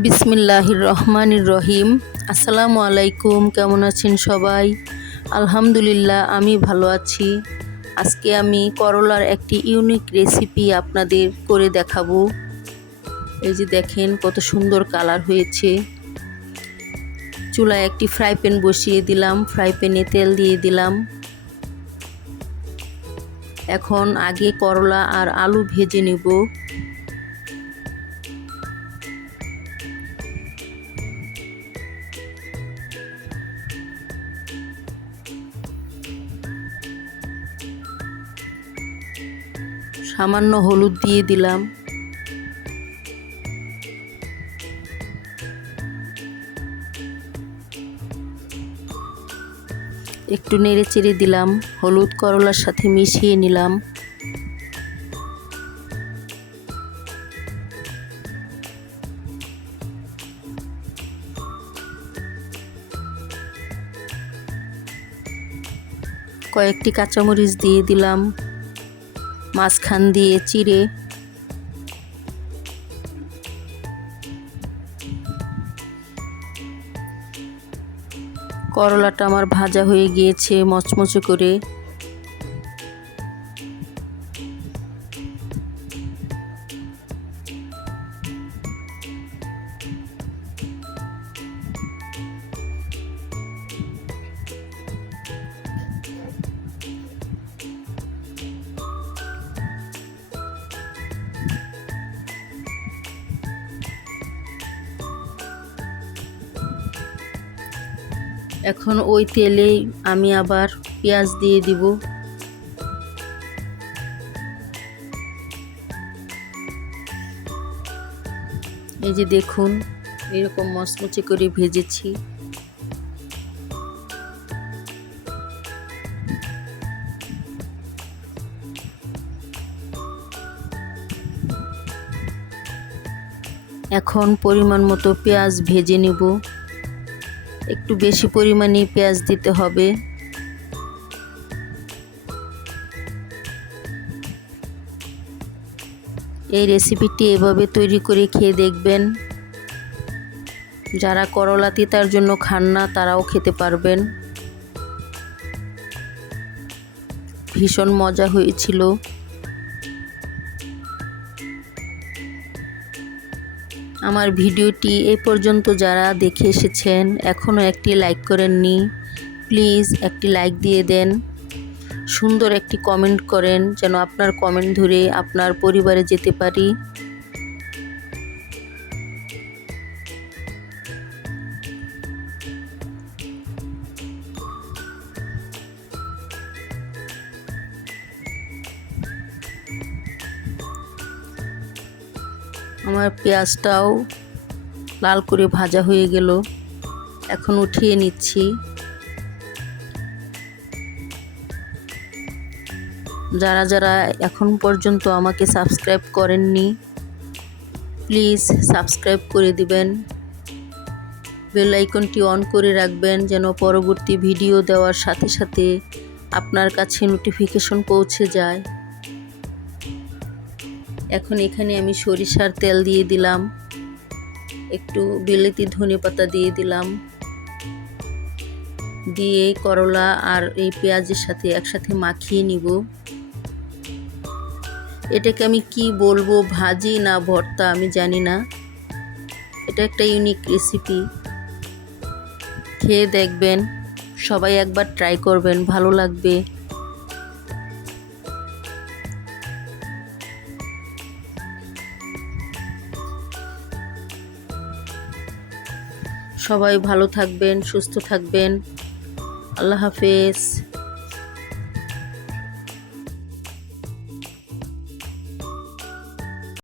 বিসমিল্লাহির রহমানির রহিম। আসসালামু আলাইকুম। কেমন আছেন সবাই? আলহামদুলিল্লাহ, আমি ভালো আছি। আজকে আমি করলার একটি ইউনিক রেসিপি আপনাদের করে দেখাবো। এই যে দেখেন কত সুন্দর কালার হয়েছে। চুলায় একটি ফ্রাই প্যান বসিয়ে দিলাম, ফ্রাই প্যানে তেল দিয়ে দিলাম। এখন আগে করলা আর আলু ভেজে নেব। সামান্য হলুদ দিয়ে দিলাম। একটু নেড়ে চেড়ে দিলাম, হলুদ করলার সাথে মিশিয়ে নিলাম। কয়েকটি কাঁচামরিচ দিয়ে দিলাম, মাঝখান দিয়ে চিড়ে। করলাটা আমার ভাজা হয়ে গিয়েছে মচমচে করে। এখন ওই তেলেই আমি আবার পেঁয়াজ দিয়ে দিব। এই যে দেখুন, এরকম মচমচে করে ভেজেছি। এখন পরিমাণ মতো পেঁয়াজ ভেজে নেব। একটু বেশি পরিমাণে পেঁয়াজ দিতে হবে। এই রেসিপিটি এভাবে তৈরি করে খেয়ে দেখবেন। যারা করলা তিতার জন্য খান না তারাও খেতে পারবেন। ভীষণ মজা হয়েছিল। আমার ভিডিওটি এই পর্যন্ত যারা দেখে এসেছেন এখনও একটি লাইক করেননি, প্লিজ একটি লাইক দিয়ে দেন। সুন্দর একটি কমেন্ট করেন, যেন আপনার কমেন্ট ধরে আপনার পরিবারে যেতে পারি। আমার পেঁয়াজটাও লাল করে ভাজা হয়ে গেল। এখন উঠিয়ে নিচ্ছি। যারা যারা এখন পর্যন্ত আমাকে সাবস্ক্রাইব করেননি, প্লিজ সাবস্ক্রাইব করে দিবেন। বেল আইকনটি অন করে রাখবেন, যেন পরবর্তী ভিডিও দেওয়ার সাথে সাথে আপনার কাছে নোটিফিকেশন পৌঁছে যায়। এখন এখানে আমি সরিষার তেল দিয়ে দিলাম, একটু বিলেতি ধনেপাতা দিয়ে দিলাম, দিয়ে করলা আর এই পেঁয়াজের সাথে একসাথে মাখিয়ে নিব। এটাকে আমি কি বলবো, ভাজি না ভর্তা আমি জানি না। এটা একটা ইউনিক রেসিপি, খেয়ে দেখবেন। সবাই একবার ট্রাই করবেন, ভালো লাগবে। সবাই ভালো থাকবেন, সুস্থ থাকবেন। আল্লাহ হাফেজ।